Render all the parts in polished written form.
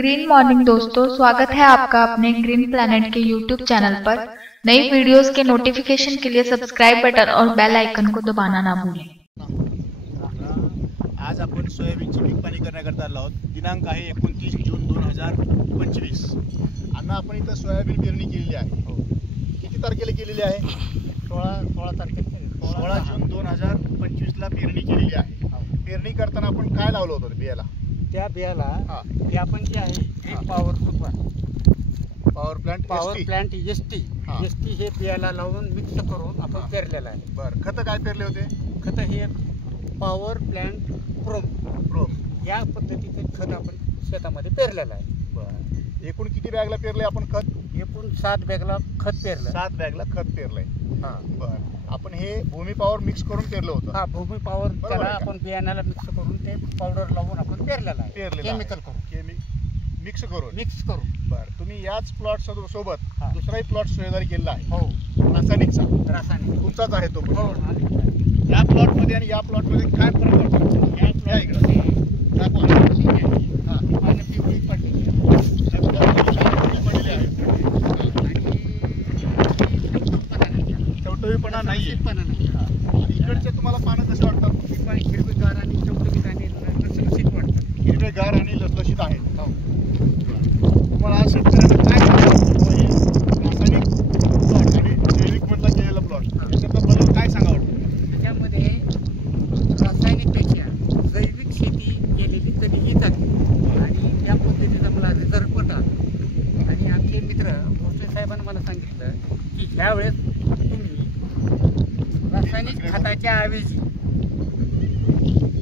Green morning दोस्तों, स्वागत है आपका अपने ग्रीन प्लैनेट के यूट्यूब चैनल पर। नई वीडियोस के नोटिफिकेशन के लिए सब्सक्राइब बटन और बेल आइकन को दबाना ना भूलें। आज आपण सोयाबीनची पीक पाणी करण्याकरता आलो आहोत। दिनांक आहे 29 जून 2025। अण्णा, आपण इथं सोयाबीन पेरणी केलेली आहे। किती तारखेला केलेली आहे? 16 तारखेला 16 जून 2025 ला पेरणी केलेली आहे। पेरणी करताना आपण काय लावलं होतं बियाला? त्या बियाला हे आपण जे आहे ग्रीन पॉवर प्लांट एसटी हे बियाला लावून मिक्स करून आपण पेरलेलं आहे। बरं, खत काय पेरले होते? खत हे पॉवर प्लांट प्रोम या पद्धतीचे खत आपण शेतामध्ये पेरलेलं आहे। बरं, एकूण किती बॅगला पेरले आपण खत? एकूण 7 बॅगला खत पेरलं। 7 बॅगला खत पेरलंय। बरं, आपण हे भूमी पॉवर मिक्स करून पेरलं होतं? भूमी पॉवर त्याला आपण बियाण्याला मिक्स करून ते पावडर लावून आपण पेरलेलं आहे। केमिकल करून मिक्स करून। बरं, तुम्ही याच प्लॉट सोबत दुसराही प्लॉट सोयीदारी केलेला आहे? हो, रासायनिक तुमचाच आहे तो? हो। या प्लॉट मध्ये आणि या प्लॉट मध्ये काय फरक वाटतो? या इकडे टवटवीपणा नाहीये। इकडचे तुम्हाला पानं कसं वाटतं? हिरवेगार आणि चमचमीत आणि लसलशीत वाटतं। हिरवेगार आणि लसलशीत आहेत। तुम्हाला आज शेतकऱ्यांना काय सांगावं? हे रासायनिक प्लॉट आणि जैविक मधला केलेला प्लॉट याच्यातला बदल काय सांगा वाटतं? त्याच्यामध्ये रासायनिकपेक्षा जैविक शेती केलेली कधीही चांगली आणि त्या पद्धतीचा मला रिझल्ट पण आला। आणि आमचे मित्र भोसले साहेबांनी मला सांगितलं की ह्यावेळेस तुम्ही रासायनिक खताच्या ऐवजी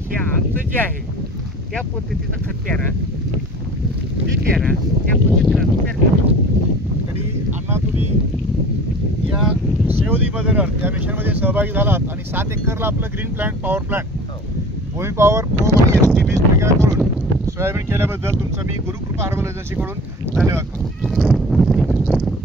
हे आमचं जे आहे त्या पद्धतीचं खत प्यारा त्या पद्धतीनं पेरलं। तरी अण्णा, तुम्ही या सेवदी मदर अर्थ या मिशनमध्ये सहभागी झालात आणि 7 एकरला आपलं ग्रीन पॉवर प्लांट भूमी पॉवर प्रोम आणि एसटी बीज करून सोयाबीन केल्याबद्दल तुमचं मी गुरुकृपा हर्बल एजन्सीकडून धन्यवाद करतो।